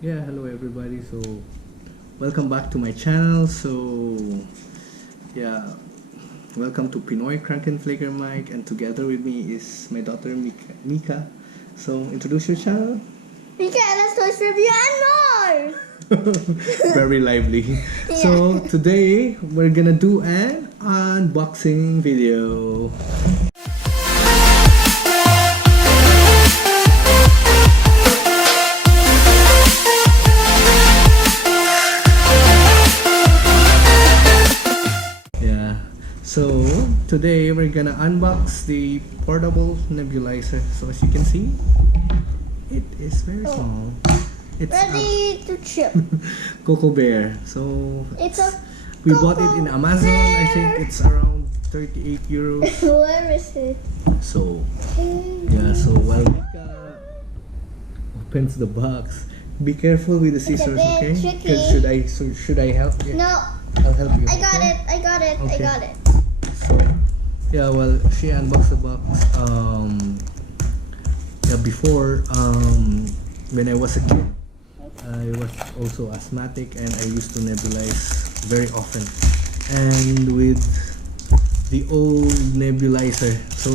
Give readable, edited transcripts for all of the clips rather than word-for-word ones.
Yeah, hello everybody. So, welcome back to my channel. So, yeah, welcome to Pinoy Crankin Flaker Mike, and together with me is my daughter Mika. So, introduce your channel. Mika, let's toys review and more! Very lively. Yeah. So, today we're gonna do an unboxing video. So today we're gonna unbox the portable nebulizer. So as you can see, it is very small. It's ready to chip. Cocoa Bear. So It's a we bought it in Amazon. Bear. I think it's around 38 euros. Where is it? So yeah. So while Mika opens the box, be careful with the scissors, bit okay? tricky. Should I help you? No, I'll help you. I got okay? it. I got it. Okay. I got it. So yeah, well, she unboxed the box. Yeah, before when I was a kid, I was also asthmatic and I used to nebulize very often. And with the old nebulizer, so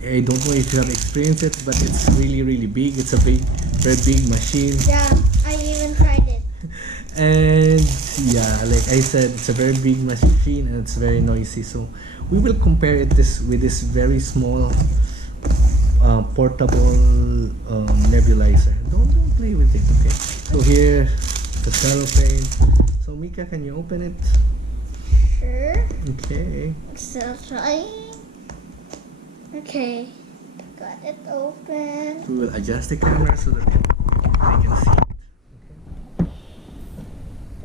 I don't know if you have experienced it, but it's really big. It's a very big machine. Yeah, I even tried it. And yeah, like I said, it's a very big machine and it's very noisy. So we will compare it with this very small portable nebulizer. Don't play with it, okay? So here, the cellophane. So Mika, can you open it? Sure. Okay. Still trying. Okay. Got it open. We will adjust the camera so that they can see.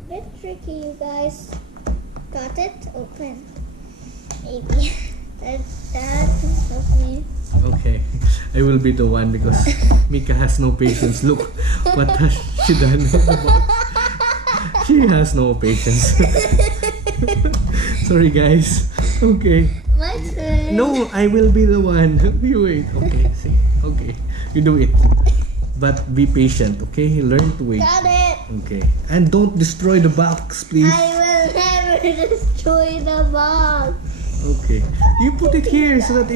Bit tricky, you guys. Got it open. Maybe. That can help me. Okay, I will be the one because Mika has no patience. Look, what has she done? She has no patience. Sorry guys. Okay. My turn. No, I will be the one. You wait. Okay, see. Okay, you do it. But be patient, okay? Learn to wait. Got it. Okay. And don't destroy the box, please. I will never destroy the box. Okay. You put it here so that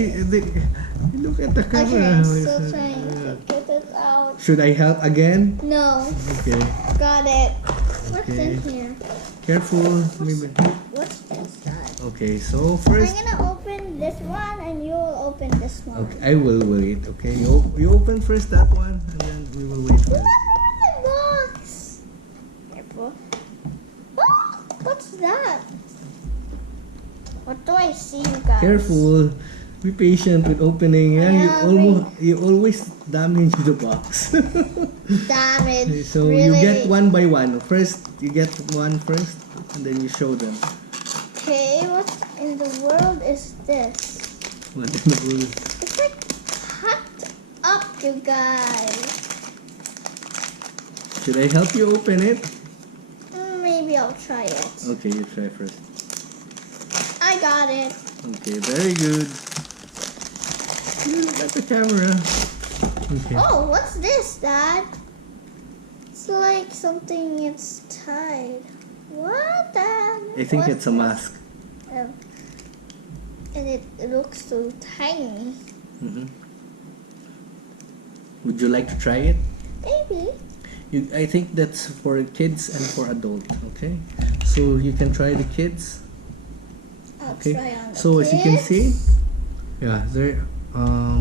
look at the camera. Okay, still trying to get it out. Should I help again? No. Okay. Got it. What's Okay. in here? Careful. Maybe. What's inside? Okay, so first. I'm gonna open this one and you'll open this one. Okay, I will wait. Okay, you open first that one, and then we will wait for it. Box. Careful. Oh, what's that? What do I see, you guys? Careful. Be patient with opening. Yeah, you always damage the box. Damage. So really? you get one by one. First, you get one first, and then you show them. Okay, what in the world is this? What in the world? It's like packed up, you guys. Should I help you open it? Maybe I'll try it. Okay, you try first. I got it. Okay, very good. Look at the camera. Okay. Oh, what's this, Dad? It's like something it's tied. What, Dad? I think What's it's a mask. Oh. And it looks so tiny. Mm-hmm. Would you like to try it? Maybe. I think that's for kids and for adults. Okay, so you can try the kids. I'll Okay. try on the So as you can kids. see, yeah, there.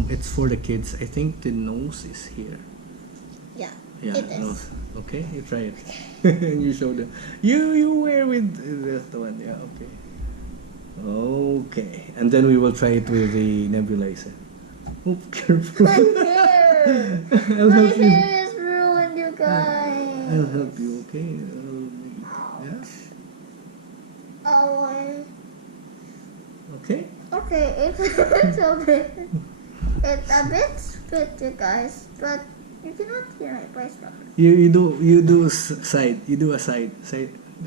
It's for the kids. I think the nose is here. Yeah. Yeah, It is. nose. Okay, you try it. And you show them. You wear with the one. Yeah. Okay. Okay, and then we will try it with the nebulizer. Oh, careful. My hair. I'll My help you. hair is ruined, you guys. I'll help you. Okay. Yeah. Oh, Okay. okay, it's a bit. It's a bit spit, you guys, but you cannot hear my voice properly. You do side. You do a side.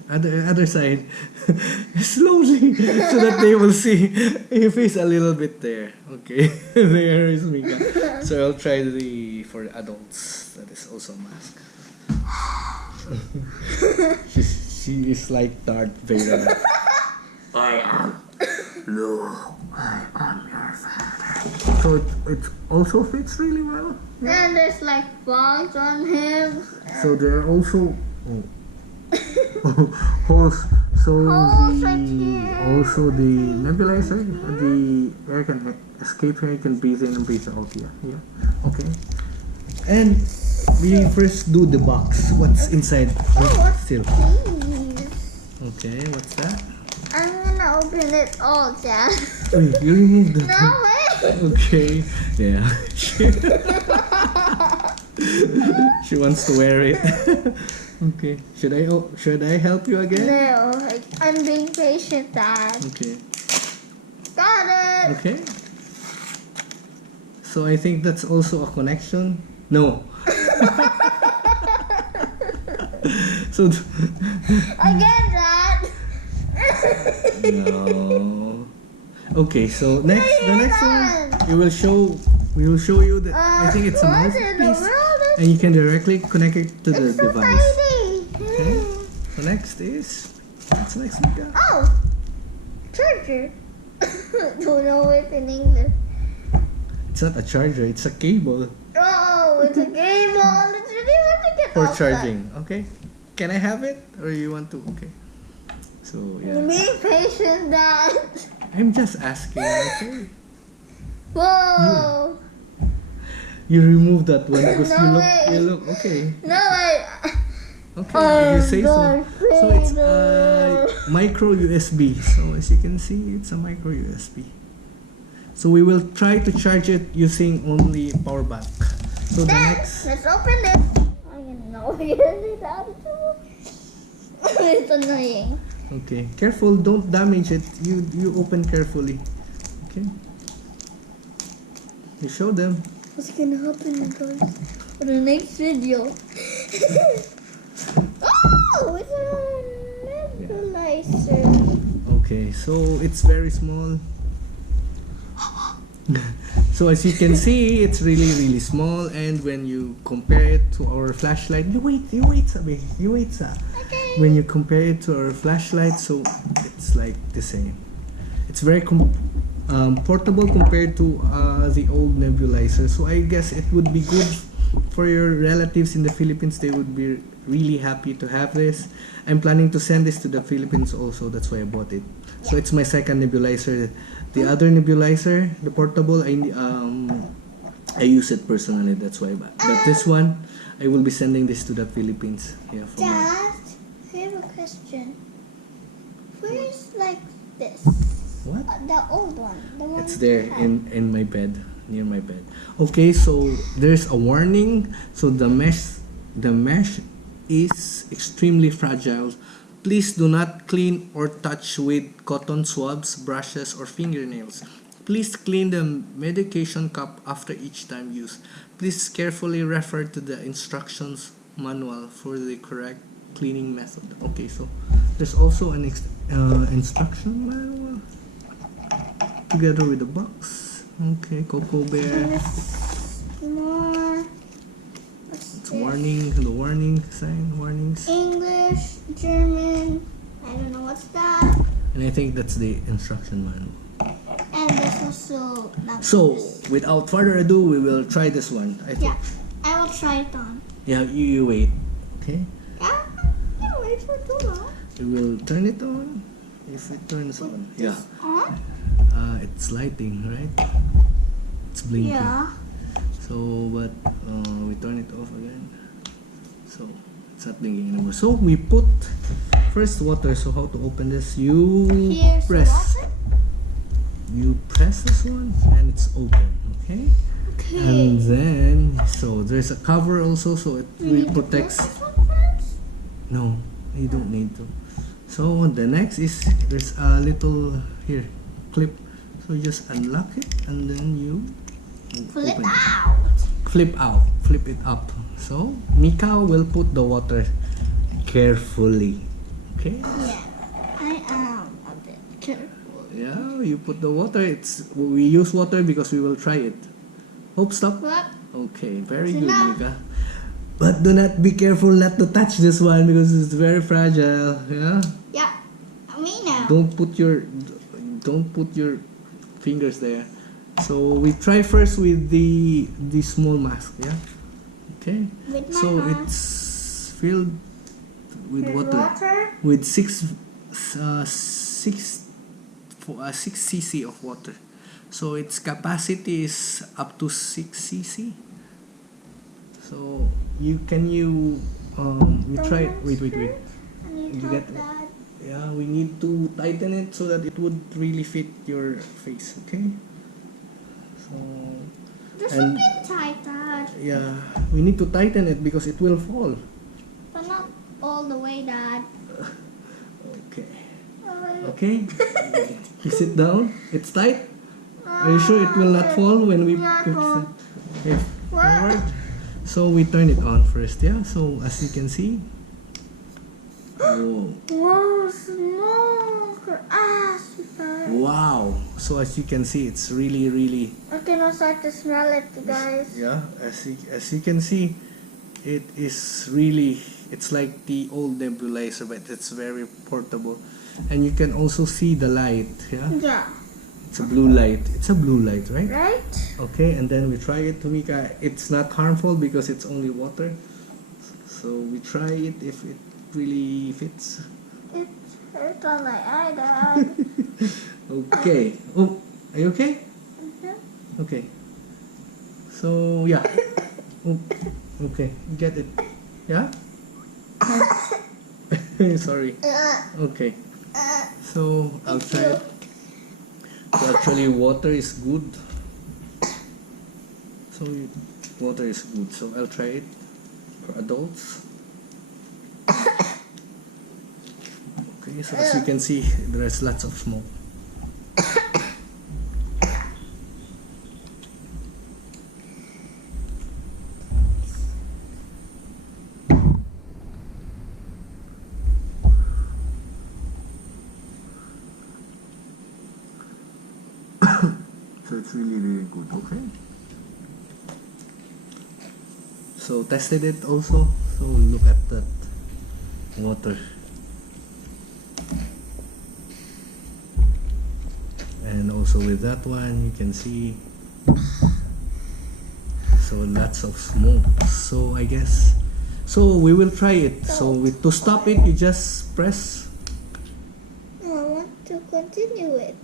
Other side. Slowly so that they will see your face a little bit there. Okay. There is Mika. So I'll try for the adults. That is also a mask. She is like Darth Vader. I am Luke. I am your father. So it also fits really well. And there's like bugs on him. So there are also holes. So Holes right here. also the nebulizer, the air can escape here. You can breathe in and breathe out here. Yeah. Okay. And we first do the box. What's inside? What's Still. these? Okay. What's that? I'm gonna open it all, Dad. Wait, you removed the. No way. Okay. Yeah. She wants to wear it. Okay. Should I help you again? No, I'm being patient, Dad. Okay. Got it. Okay. So I think that's also a connection. No. So Again, Dad. no. Okay. So the next one we will show you that I think it's a What in the mouthpiece, world and you can directly connect it to the It's so device. tiny. Okay. So next is what's next we got? Oh, charger. Don't know it in English. It's not a charger. It's a cable Oh, it's a cable. It's really hard to get for off charging. Okay. Can I have it, or you want to? Okay. So that. yeah. Be patient, Dad. I'm just asking. Okay. Whoa. You remove that one because No you way. look okay. No, I. Okay, if you say so. Darth So it's Vader. a micro USB. So as you can see, it's a micro USB. So we will try to charge it using only power bank. So the Dad, next, let's open this. I didn't know we did it out too. It's annoying. okay, careful, don't damage it. You open carefully. Okay. You show them. What's gonna happen, guys? For the next video. Oh, it's a nebulizer. Okay, so it's very small. So as you can see, it's really small, and when you compare it to our flashlight, you wait, sabi, sa. Okay. When you compare it to our flashlight, so it's like the same. It's very portable compared to the old nebulizer. So I guess it would be good for your relatives in the Philippines. They would be really happy to have this. I'm planning to send this to the Philippines also. That's why I bought it. So it's my second nebulizer. The other nebulizer, the portable, I use it personally. That's why. But this one, I will be sending this to the Philippines. Yeah, for my, Dad, I have a question. Where is like this? what? The old one. The one It's there we had. in my bed, near my bed. Okay, so there's a warning. So the mesh is extremely fragile. Please do not clean or touch with cotton swabs, brushes, or fingernails. Please clean the medication cup after each time used. Please carefully refer to the instructions manual for the correct cleaning method. Okay, so there's also an instruction manual together with the box. Okay, Cocoa Bear. There's more. What's It's this? warning, the warning sign, warnings. English, German. I don't know what's that. And I think that's the instruction manual. And there's also. So, without further ado, we will try this one. I think. Yeah, I will try it on. Yeah, you wait. Okay? Yeah, you wait for too long. We will turn it on. If it turns on. Yeah. On? It's lighting, right? It's blinking. Yeah. So, but we turn it off again. So, it's not blinking anymore. So, we put first water. So, how to open this? You Here's the press. water. You press this one and it's open. Okay? Okay. And then, so there's a cover also, so it We will need to protects. close this one first? No, you don't need to. So the next is there's a little here clip. So you just unlock it and then you Pull it open out. flip it up. So Mika will put the water carefully. Okay? Yeah, I am a bit careful. Yeah, you put the water. We use water because we will try it. Hope stop. What? Okay, very It's good, enough. Mika. But do not be careful not to touch this one because it's very fragile. Yeah. Yeah. Me now. Don't put your fingers there. So we try first with the small mask. Yeah. Okay. With my So mask. it's filled with water. With 6 cc of water. So its capacity is up to 6 cc. So you try. Wait. I need You help, get- Dad. Yeah, we need to tighten it so that it would really fit your face. Okay. So There's And- something tight, Dad. yeah, we need to tighten it because it will fall. But not all the way, Dad. Okay. Oh, Okay. You sit down. It's tight. Are you sure it will not fall when we Yeah, push no. it? Okay, forward? So we turn it on first, yeah? So as you can see. Whoa. Whoa, smoke! Ah, super. Wow. So as you can see, it's really, I cannot start to smell it, guys. yeah, as you can see, it is really, it's like the old nebulizer, but it's very portable. And you can also see the light, yeah? Yeah. It's a blue light. It's a blue light, right? Right? Okay, and then we try it, Tumika. It's not harmful because it's only water. So we try it if it really fits. It hurt on my eye, Dad. Okay. Oh, are you okay? Okay. So yeah. Oh, okay. Get it. Yeah? Sorry. Okay. So I'll try it. So actually water is good. So water is good. So I'll try it for adults. Okay, so as you can see, there is lots of smoke. So it's really good, okay? So tested it also. So look at that water. And also with that one, you can see so lots of smoke. So I guess, so we will try it. So to stop it, you just press. I want to continue it.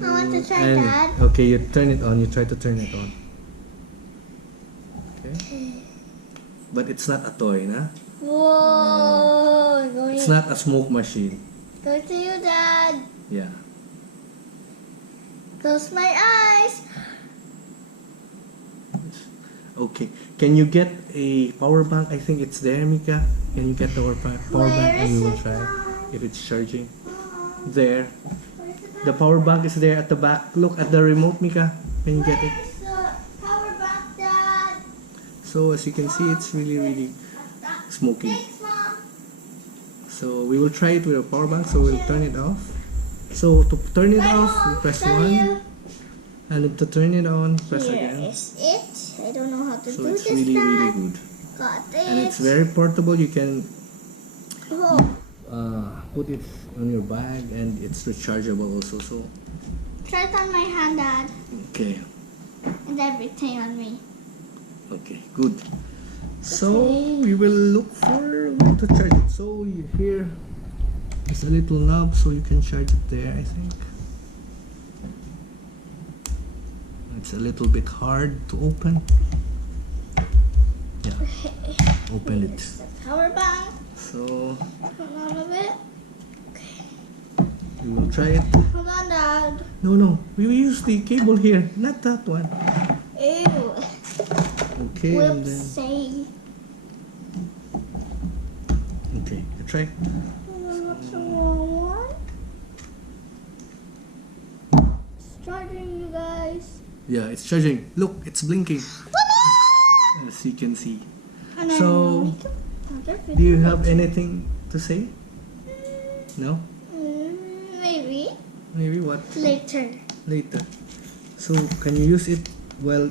I want to try, And- Dad. Okay, you turn it on. You try to turn it on. Okay. But it's not a toy, nah? Whoa! Going, It's not a smoke machine. going to you, Dad. Yeah. Close my eyes. Okay. Can you get a power bank? I think it's there, Mika. Can you get the power bank and we will try it if it's charging? There. The power bank is there at the back. Look at the remote, Mika. Can you get it? Where's the power bank, Dad? So as you can see, it's really smoking. Thanks, Mom. So we will try it with a power bank. So we'll turn it off. So to turn it Bye, off, Mom. we press Love 1. you. And to turn it on, press Here again. is it. I don't know how to So do it's this, really Dad. good. Got it. And it's very portable. You can Oh, put it on your bag and it's rechargeable also. So try it on my hand, Dad. okay, And everything on me. okay, good. So we will look for where to charge it. So here is a little knob, so you can charge it there. I think it's a little bit hard to open. Yeah, open it. Here's the power bank. So Hold on a bit. we will try it. Hold on, Dad. No, we will use the cable here, not that one. Ew. Okay, and then Whoopsie. okay, you try. What's the wrong one? It's charging, you guys. Yeah, it's charging. Look, it's blinking. As you can see. And then So, we can- another Do you video. have anything to say? No? Maybe Maybe what? later. Later. So can you use it well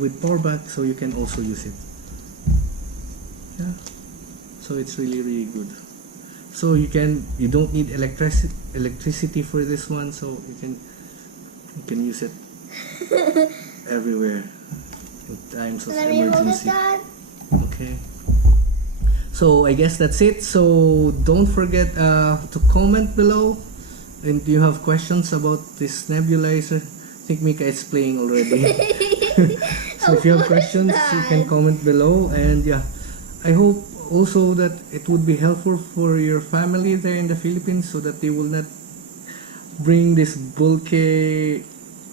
with power bank so you can also use it? Yeah. So it's really good. So you don't need electricity for this one, so you can use it everywhere in times of Let me hold it, emergency. Dad. Okay. So I guess that's it. So don't forget to comment below. And do you have questions about this nebulizer? I think Mika is playing already. So if you have questions, you can comment below. And yeah, I hope also that it would be helpful for your family there in the Philippines, so that they will not bring this bulky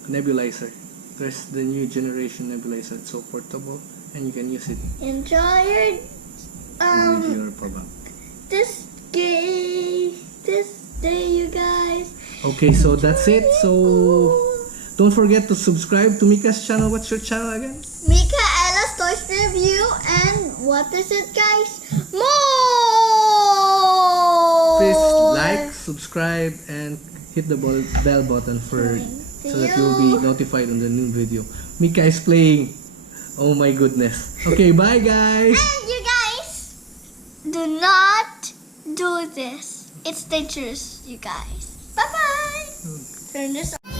nebulizer. There's the new generation nebulizer. It's so portable and you can use it Enjoy your with your power bank. this day, you guys. Okay, so that's it. So don't forget to subscribe to Mika's channel. What's your channel again? Mika Ella's Toys Review, and what is it, guys? More! Please like, subscribe, and hit the bell button so that you will be notified on the new video. Mika is playing. Oh my goodness. Okay, bye guys. And you guys, do not do this. It's dangerous, you guys. Bye-bye. Turn this on.